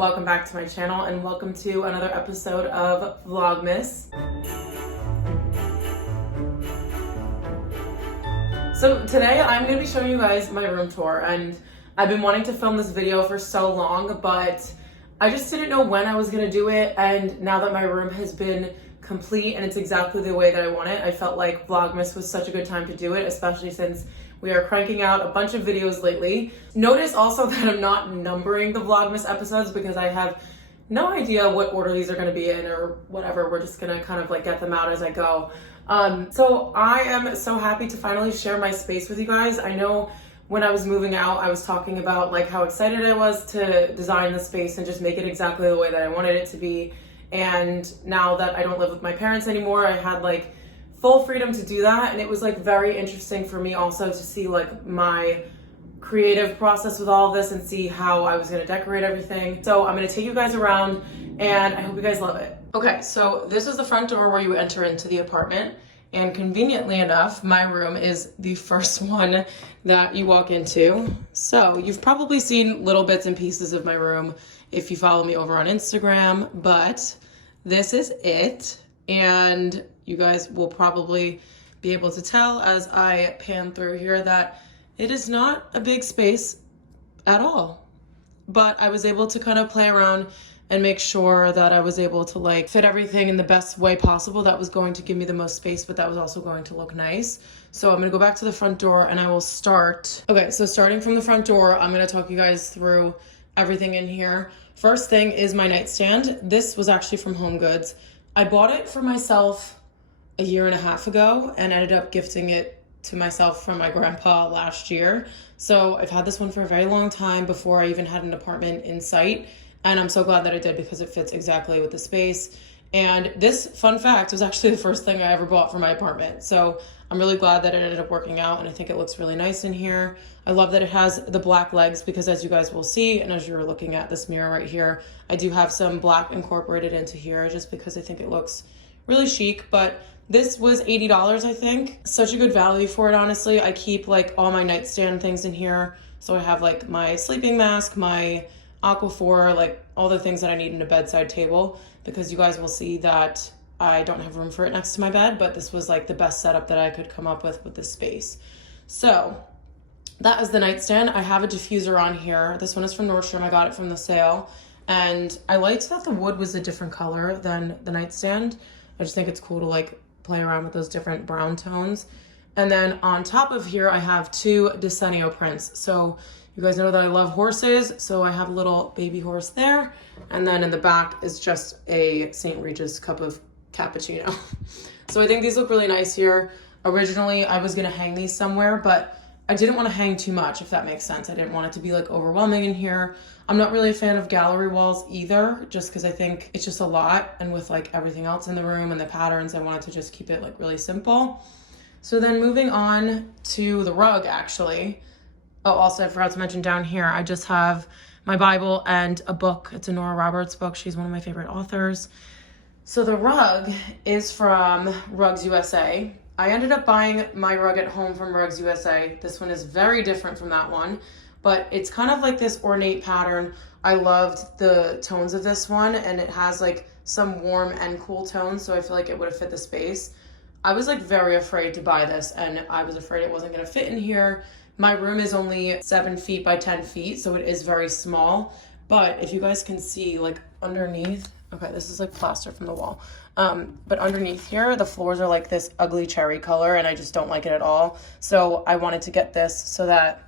welcome back to my channel and welcome to another episode of Vlogmas. So today I'm going to be showing you guys my room tour, and I've been wanting to film this video for so long, but I just didn't know when I was going to do it, and now that my room has been complete and it's exactly the way that I want it, I felt like Vlogmas was such a good time to do it, especially since we are cranking out a bunch of videos lately. Notice also that I'm not numbering the Vlogmas episodes because I have no idea what order these are going to be in or whatever. We're just going to kind of like get them out as I go. So I am so happy to finally share my space with you guys. I know when I was moving out, I was talking about like how excited I was to design the space and just make it exactly the way that I wanted it to be. And now that I don't live with my parents anymore, I had like full freedom to do that, and it was like very interesting for me also to see like my creative process with all of this and see how I was going to decorate everything. So I'm going to take you guys around and I hope you guys love it. Okay, so this is the front door where you enter into the apartment, and conveniently enough, my room is the first one that you walk into. So you've probably seen little bits and pieces of my room if you follow me over on Instagram, but this is it. And you guys will probably be able to tell as I pan through here that it is not a big space at all. But I was able to kind of play around and make sure that I was able to like fit everything in the best way possible that was going to give me the most space, but that was also going to look nice. So I'm gonna go back to the front door and I will start. Okay, so starting from the front door, I'm gonna talk you guys through everything in here. First thing is my nightstand. This was actually from Home Goods. I bought it for myself a year and a half ago and ended up gifting it to myself from my grandpa last year. So I've had this one for a very long time before I even had an apartment in sight. And I'm so glad that I did because it fits exactly with the space. And this, fun fact, was actually the first thing I ever bought for my apartment. So I'm really glad that it ended up working out, and I think it looks really nice in here. I love that it has the black legs because, as you guys will see, and as you're looking at this mirror right here, I do have some black incorporated into here just because I think it looks really chic. But this was $80, I think. Such a good value for it, honestly. I keep like all my nightstand things in here. So I have like my sleeping mask, my Aquaphor, like all the things that I need in a bedside table, because you guys will see that I don't have room for it next to my bed, but this was like the best setup that I could come up with this space. So that is the nightstand. I have a diffuser on here. This one is from Nordstrom. I got it from the sale, and I liked that the wood was a different color than the nightstand. I just think it's cool to like play around with those different brown tones. And then on top of here, I have two DESENIO prints. So you guys know that I love horses, so I have a little baby horse there. And then in the back is just a St. Regis cup of cappuccino. So I think these look really nice here. Originally, I was gonna hang these somewhere, but I didn't want to hang too much, if that makes sense. I didn't want it to be like overwhelming in here. I'm not really a fan of gallery walls either, just because I think it's just a lot. And with like everything else in the room and the patterns, I wanted to just keep it like really simple. So then moving on to the rug, actually. Oh, also I forgot to mention down here, I just have my Bible and a book. It's a Nora Roberts book. She's one of my favorite authors. So the rug is from Rugs USA. I ended up buying my rug at home from Rugs USA. This one is very different from that one, but it's kind of like this ornate pattern. I loved the tones of this one, and it has like some warm and cool tones, so I feel like it would have fit the space. I was like very afraid to buy this, and I was afraid it wasn't gonna fit in here. My room is only 7 feet by 10 feet, so it is very small. But if you guys can see, like underneath, okay, this is like plaster from the wall. But underneath here, the floors are like this ugly cherry color, and I just don't like it at all. So I wanted to get this so that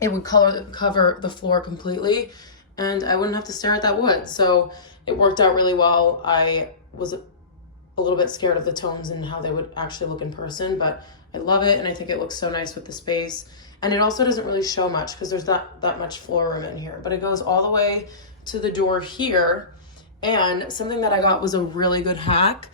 it would cover the floor completely, and I wouldn't have to stare at that wood. So it worked out really well. I was a little bit scared of the tones and how they would actually look in person, but I love it, and I think it looks so nice with the space. And it also doesn't really show much because there's not that much floor room in here, but it goes all the way to the door here. And something that I got was a really good hack.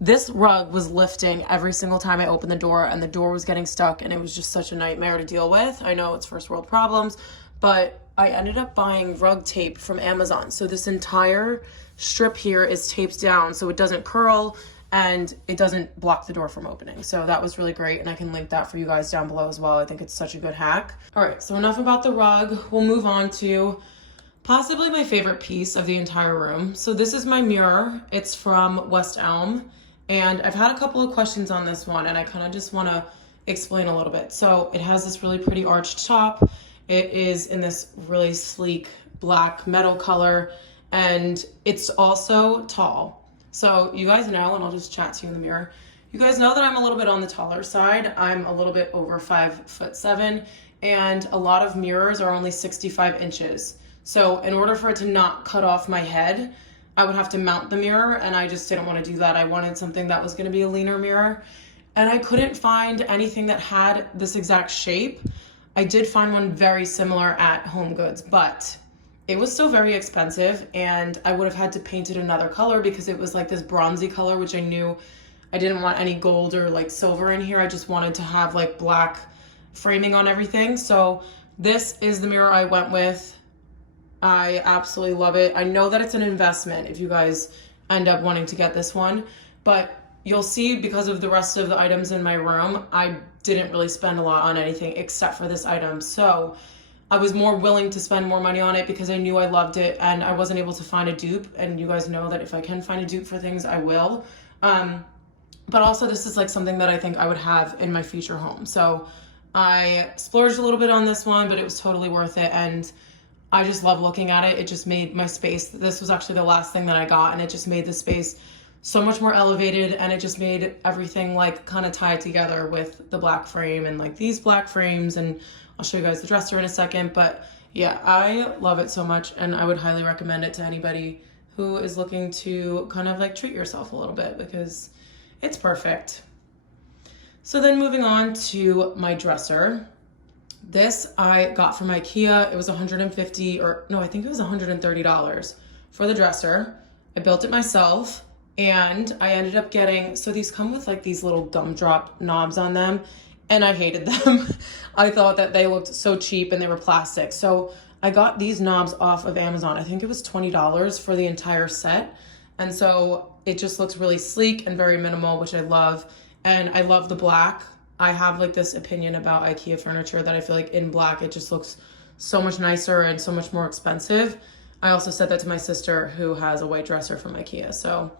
This rug was lifting every single time I opened the door, and the door was getting stuck, and it was just such a nightmare to deal with. I know it's first world problems, but I ended up buying rug tape from Amazon. So this entire strip here is taped down so it doesn't curl and it doesn't block the door from opening. So that was really great, and I can link that for you guys down below as well. I think it's such a good hack. All right, so enough about the rug. We'll move on to Possibly my favorite piece of the entire room. So this is my mirror. It's from West Elm, and I've had a couple of questions on this one, and I kind of just want to explain a little bit. So it has this really pretty arched top. It is in this really sleek black metal color, and it's also tall. So you guys know, and I'll just chat to you in the mirror. You guys know that I'm a little bit on the taller side. I'm a little bit over 5'7", and a lot of mirrors are only 65 inches. So in order for it to not cut off my head, I would have to mount the mirror, and I just didn't want to do that. I wanted something that was going to be a leaner mirror, and I couldn't find anything that had this exact shape. I did find one very similar at HomeGoods, but it was still very expensive, and I would have had to paint it another color because it was like this bronzy color, which I knew I didn't want any gold or like silver in here. I just wanted to have like black framing on everything. So this is the mirror I went with. I absolutely love it. I know that it's an investment if you guys end up wanting to get this one, but you'll see because of the rest of the items in my room, I didn't really spend a lot on anything except for this item. So I was more willing to spend more money on it because I knew I loved it, and I wasn't able to find a dupe. And you guys know that if I can find a dupe for things, I will. But also this is like something that I think I would have in my future home. So I splurged a little bit on this one, but it was totally worth it. And I just love looking at it. It just made my space, this was actually the last thing that I got, and it just made the space so much more elevated, and it just made everything like kind of tied together with the black frame and like these black frames, and I'll show you guys the dresser in a second. But yeah, I love it so much, and I would highly recommend it to anybody who is looking to kind of like treat yourself a little bit because it's perfect. So then moving on to my dresser. This I got from IKEA. It was $150, or no, I think it was $130 for the dresser. I built it myself, and I ended up getting, so these come with like these little gumdrop knobs on them, and I hated them. I thought that they looked so cheap and they were plastic. So I got these knobs off of Amazon. I think it was $20 for the entire set. And so it just looks really sleek and very minimal, which I love. And I love the black. I have like this opinion about IKEA furniture that I feel like in black, it just looks so much nicer and so much more expensive. I also said that to my sister who has a white dresser from IKEA. So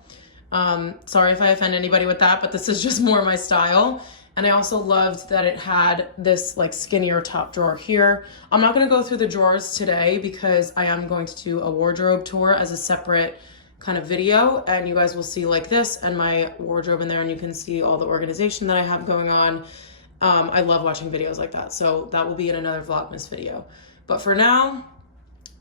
sorry if I offend anybody with that, but this is just more my style. And I also loved that it had this like skinnier top drawer here. I'm not gonna go through the drawers today because I am going to do a wardrobe tour as a separate kind of video, and you guys will see like this and my wardrobe in there, and you can see all the organization that I have going on. I love watching videos like that, so that will be in another Vlogmas video. But for now,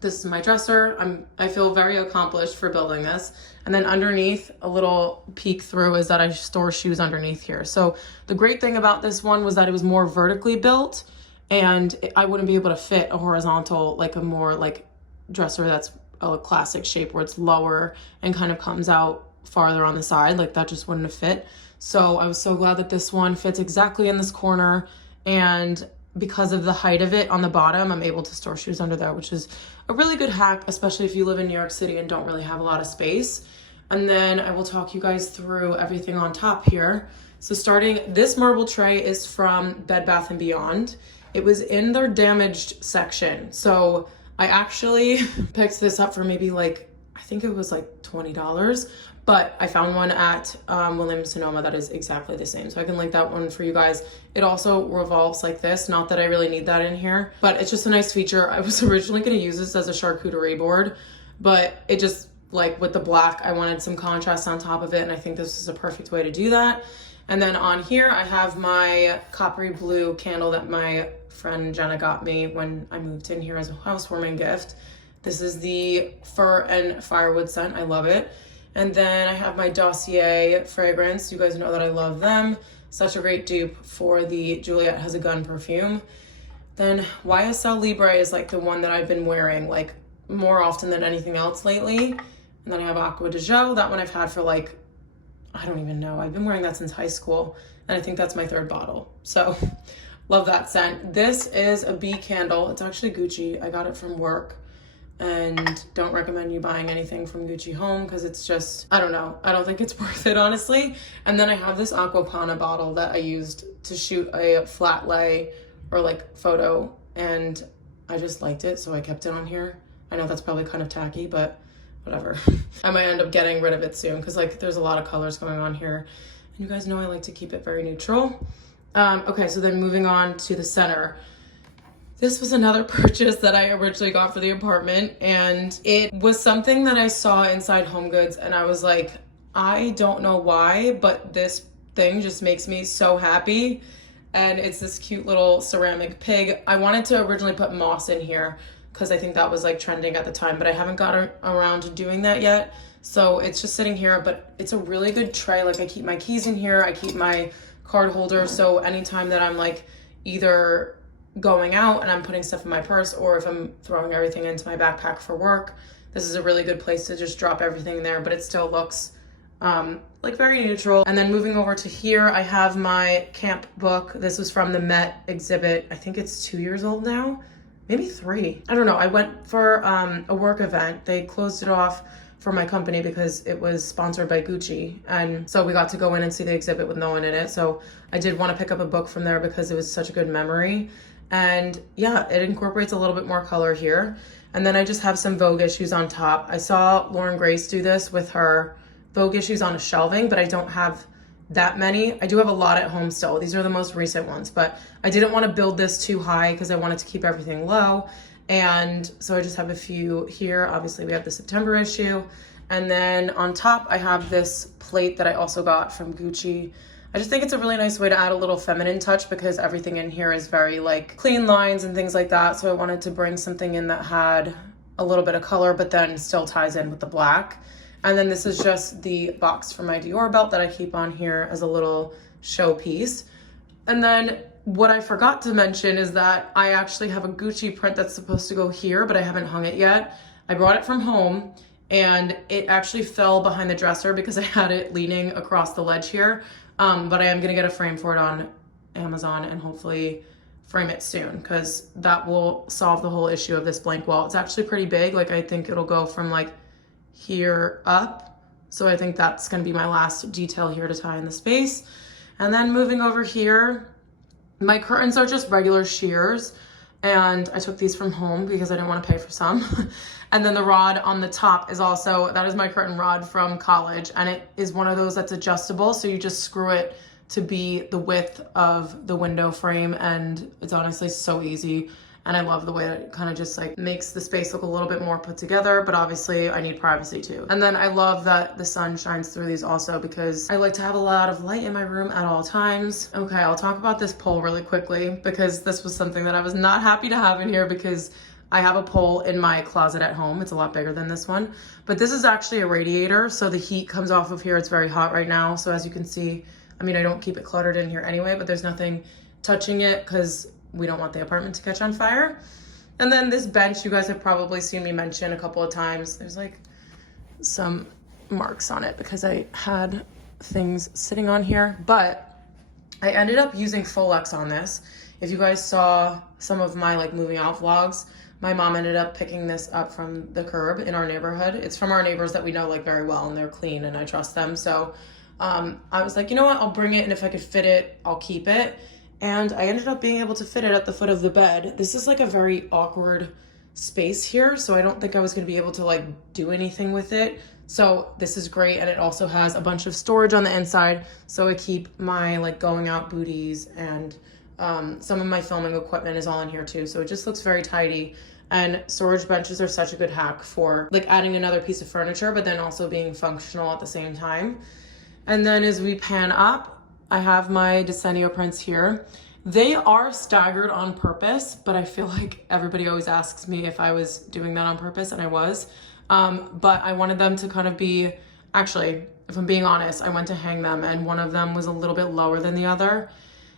this is my dresser. I feel very accomplished for building this. And then underneath, a little peek through is that I store shoes underneath here. So the great thing about this one was that it was more vertically built, and I wouldn't be able to fit a horizontal, like a more like dresser that's a classic shape where it's lower and kind of comes out farther on the side. Like that just wouldn't have fit. So I was so glad that this one fits exactly in this corner, and because of the height of it on the bottom, I'm able to store shoes under there, which is a really good hack, especially if you live in New York City and don't really have a lot of space. And then I will talk you guys through everything on top here. So starting, this marble tray is from Bed Bath & Beyond. It was in their damaged section. So I actually picked this up for maybe like, I think it was like $20, but I found one at Williams-Sonoma that is exactly the same. So I can link that one for you guys. It also revolves like this. Not that I really need that in here, but it's just a nice feature. I was originally gonna use this as a charcuterie board, but it just, like with the black, I wanted some contrast on top of it, and I think this is a perfect way to do that. And then on here, I have my coppery blue candle that my friend Jenna got me when I moved in here as a housewarming gift. This is the Fir and Firewood scent. I love it. And then I have my Dossier fragrance. You guys know that I love them. Such a great dupe for the Juliet Has a Gun perfume. Then YSL Libre is like the one that I've been wearing like more often than anything else lately. And then I have Aqua de Gel. That one I've had for like, I don't even know. I've been wearing that since high school, and I think that's my third bottle. So love that scent. This is a bee candle. It's actually Gucci. I got it from work, and don't recommend you buying anything from Gucci home because it's just, I don't know. I don't think it's worth it, honestly. And then I have this Aqua Panna bottle that I used to shoot a flat lay or like photo, and I just liked it, so I kept it on here. I know that's probably kind of tacky, but whatever. I might end up getting rid of it soon because like there's a lot of colors going on here. And you guys know I like to keep it very neutral. Okay, so then moving on to the center. This was another purchase that I originally got for the apartment, and it was something that I saw inside HomeGoods, and I was like, I don't know why, but this thing just makes me so happy. And it's this cute little ceramic pig. I wanted to originally put moss in here because I think that was like trending at the time, but I haven't got around to doing that yet. So it's just sitting here, but it's a really good tray. Like I keep my keys in here, I keep my card holder. So anytime that I'm like either going out and I'm putting stuff in my purse, or if I'm throwing everything into my backpack for work, this is a really good place to just drop everything there, but it still looks like very neutral. And then moving over to here, I have my camp book. This was from the Met exhibit. I think it's 2 years old now, maybe 3. I don't know. I went for a work event. They closed it off for my company because it was sponsored by Gucci. And so we got to go in and see the exhibit with no one in it. So I did want to pick up a book from there because it was such a good memory. And yeah, it incorporates a little bit more color here. And then I just have some Vogue issues on top. I saw Lauren Grace do this with her Vogue issues on a shelving, but I don't have that many. I do have a lot at home still. These are the most recent ones, but I didn't want to build this too high because I wanted to keep everything low. And so I just have a few here. Obviously we have the September issue. And then on top, I have this plate that I also got from Gucci. I just think it's a really nice way to add a little feminine touch because everything in here is very like clean lines and things like that. So I wanted to bring something in that had a little bit of color, but then still ties in with the black. And then this is just the box for my Dior belt that I keep on here as a little showpiece. And then what I forgot to mention is that I actually have a Gucci print that's supposed to go here, but I haven't hung it yet. I brought it from home and it actually fell behind the dresser because I had it leaning across the ledge here. But I am gonna get a frame for it on Amazon and hopefully frame it soon because that will solve the whole issue of this blank wall. It's actually pretty big. Like I think it'll go from like here up. So I think that's gonna be my last detail here to tie in the space. And then moving over here, my curtains are just regular shears. And I took these from home because I didn't want to pay for some. And then the rod on the top is also, that is my curtain rod from college. And it is one of those that's adjustable. So you just screw it to be the width of the window frame. And it's honestly so easy. And I love the way that it kind of just like makes the space look a little bit more put together, but obviously I need privacy too. And then I love that the sun shines through these also because I like to have a lot of light in my room at all times. Okay, I'll talk about this pole really quickly because this was something that I was not happy to have in here because I have a pole in my closet at home. It's a lot bigger than this one, but this is actually a radiator. So the heat comes off of here. It's very hot right now. So as you can see, I mean, I don't keep it cluttered in here anyway, but there's nothing touching it because we don't want the apartment to catch on fire. And then this bench, you guys have probably seen me mention a couple of times. There's like some marks on it because I had things sitting on here, but I ended up using Folex on this. If you guys saw some of my like moving out vlogs, my mom ended up picking this up from the curb in our neighborhood. It's from our neighbors that we know like very well and they're clean and I trust them. So I was like, you know what, I'll bring it and if I could fit it, I'll keep it. And I ended up being able to fit it at the foot of the bed. This is like a very awkward space here, so I don't think I was gonna be able to like do anything with it. So this is great, and it also has a bunch of storage on the inside, so I keep my like going out booties and some of my filming equipment is all in here too, so it just looks very tidy. And storage benches are such a good hack for like adding another piece of furniture, but then also being functional at the same time. And then as we pan up, I have my DESENIO prints here. They are staggered on purpose, but I feel like everybody always asks me if I was doing that on purpose, and I was. But I wanted them to kind of be, actually, if I'm being honest, I went to hang them and one of them was a little bit lower than the other.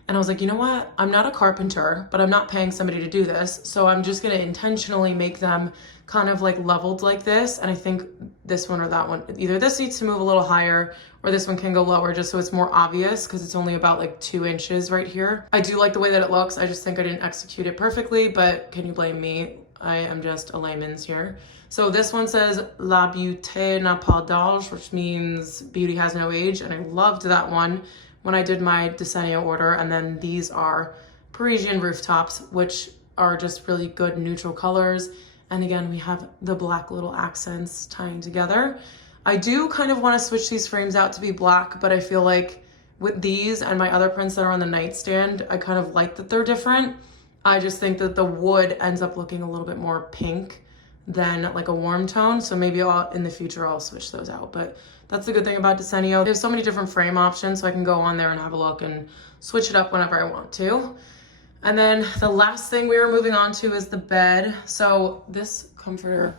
And I was like, you know what? I'm not a carpenter, but I'm not paying somebody to do this. So I'm just gonna intentionally make them kind of like leveled like this. And I think this one or that one, either this needs to move a little higher or this one can go lower just so it's more obvious because it's only about like 2 inches right here. I do like the way that it looks. I just think I didn't execute it perfectly, but can you blame me? I am just a layman's here. So this one says La beauté n'a pas d'âge, which means beauty has no age. And I loved that one when I did my DESENIO order. And then these are Parisian rooftops, which are just really good neutral colors. And again, we have the black little accents tying together. I do kind of want to switch these frames out to be black, but I feel like with these and my other prints that are on the nightstand, I kind of like that they're different. I just think that the wood ends up looking a little bit more pink than like a warm tone. So maybe in the future I'll switch those out. But that's the good thing about DESENIO. There's so many different frame options, so I can go on there and have a look and switch it up whenever I want to. And then the last thing we were moving on to is the bed. So this comforter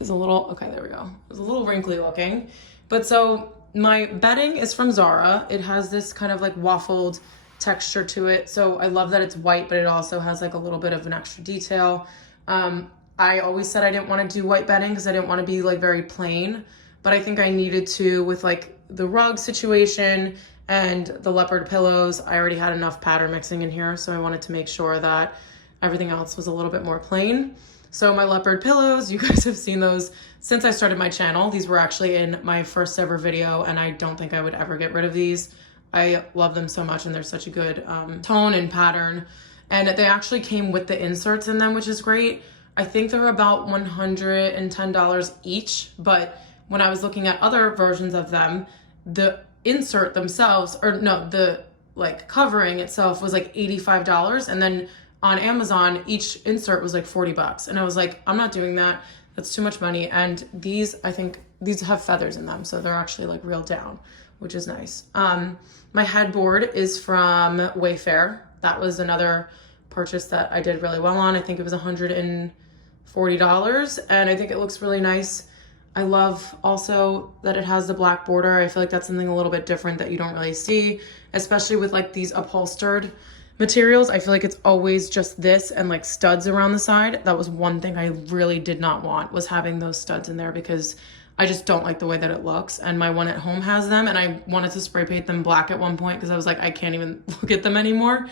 is a little, okay, there we go. It's a little wrinkly looking. But so my bedding is from Zara. It has this kind of like waffled texture to it. So I love that it's white, but it also has like a little bit of an extra detail. I always said I didn't want to do white bedding because I didn't want to be like very plain, but I think I needed to with like the rug situation and the leopard pillows. I already had enough pattern mixing in here, so I wanted to make sure that everything else was a little bit more plain. So my leopard pillows, you guys have seen those since I started my channel. These were actually in my first ever video, and I don't think I would ever get rid of these. I love them so much, and they're such a good tone and pattern. And they actually came with the inserts in them, which is great. I think they're about $110 each, but when I was looking at other versions of them, the insert themselves, or no, the like covering itself was like $85, and then on Amazon each insert was like 40 bucks, and I was like, I'm not doing that, that's too much money. And these, I think these have feathers in them, so they're actually like real down, which is nice. My headboard is from Wayfair. That was another purchase that I did really well on. I think it was $140, and I think it looks really nice. I love also that it has the black border. I feel like that's something a little bit different that you don't really see, especially with like these upholstered materials. I feel like it's always just this and like studs around the side. That was one thing I really did not want, was having those studs in there, because I just don't like the way that it looks. And my one at home has them, and I wanted to spray paint them black at one point because I was like, I can't even look at them anymore.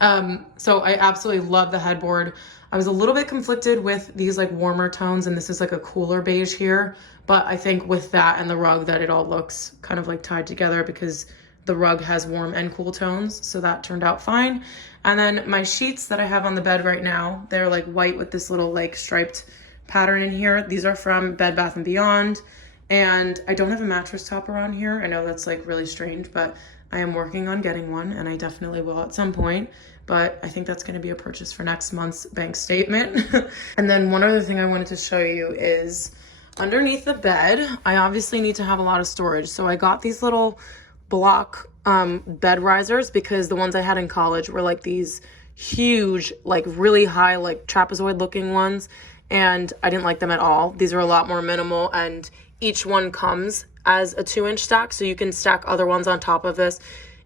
So I absolutely love the headboard. I was a little bit conflicted with these like warmer tones, and this is like a cooler beige here, but I think with that and the rug that it all looks kind of like tied together, because the rug has warm and cool tones, so that turned out fine. And then my sheets that I have on the bed right now, they're like white with this little like striped pattern in here. These are from Bed Bath & Beyond, and I don't have a mattress topper on here. I know that's like really strange, but I am working on getting one, and I definitely will at some point. But I think that's going to be a purchase for next month's bank statement. And then one other thing I wanted to show you is underneath the bed, I obviously need to have a lot of storage. So I got these little block bed risers, because the ones I had in college were like these huge, like really high, like trapezoid looking ones. And I didn't like them at all. These are a lot more minimal, and each one comes as a 2-inch stack. So you can stack other ones on top of this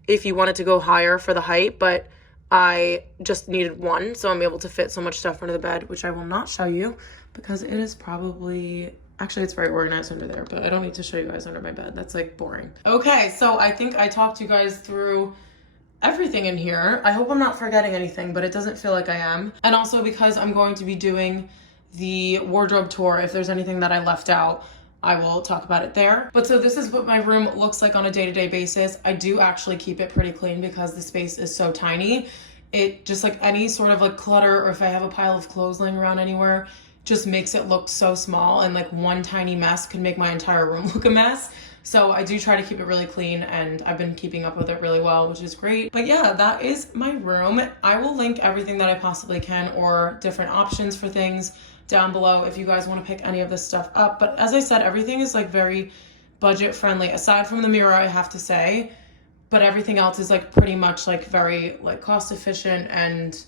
if you wanted to go higher for the height, but I just needed one, so I'm able to fit so much stuff under the bed, which I will not show you because it is probably, actually it's very organized under there, but I don't need to show you guys under my bed. That's like boring. Okay, so I think I talked you guys through everything in here. I hope I'm not forgetting anything, but it doesn't feel like I am. And also because I'm going to be doing the wardrobe tour, if there's anything that I left out, I will talk about it there. But so this is what my room looks like on a day-to-day basis. I do actually keep it pretty clean because the space is so tiny. It just like any sort of like clutter, or if I have a pile of clothes laying around anywhere, just makes it look so small, and like one tiny mess can make my entire room look a mess. So I do try to keep it really clean, and I've been keeping up with it really well, which is great. But yeah, that is my room. I will link everything that I possibly can, or different options for things, down below if you guys want to pick any of this stuff up. But as I said, everything is like very budget friendly, aside from the mirror, I have to say, but everything else is like pretty much like very like cost efficient. And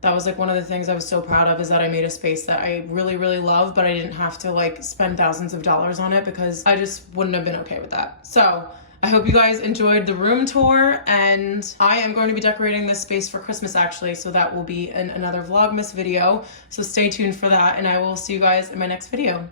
that was like one of the things I was so proud of, is that I made a space that I really, really love, but I didn't have to like spend thousands of dollars on it, because I just wouldn't have been okay with that. So I hope you guys enjoyed the room tour, and I am going to be decorating this space for Christmas actually, so that will be in another Vlogmas video. So stay tuned for that, and I will see you guys in my next video.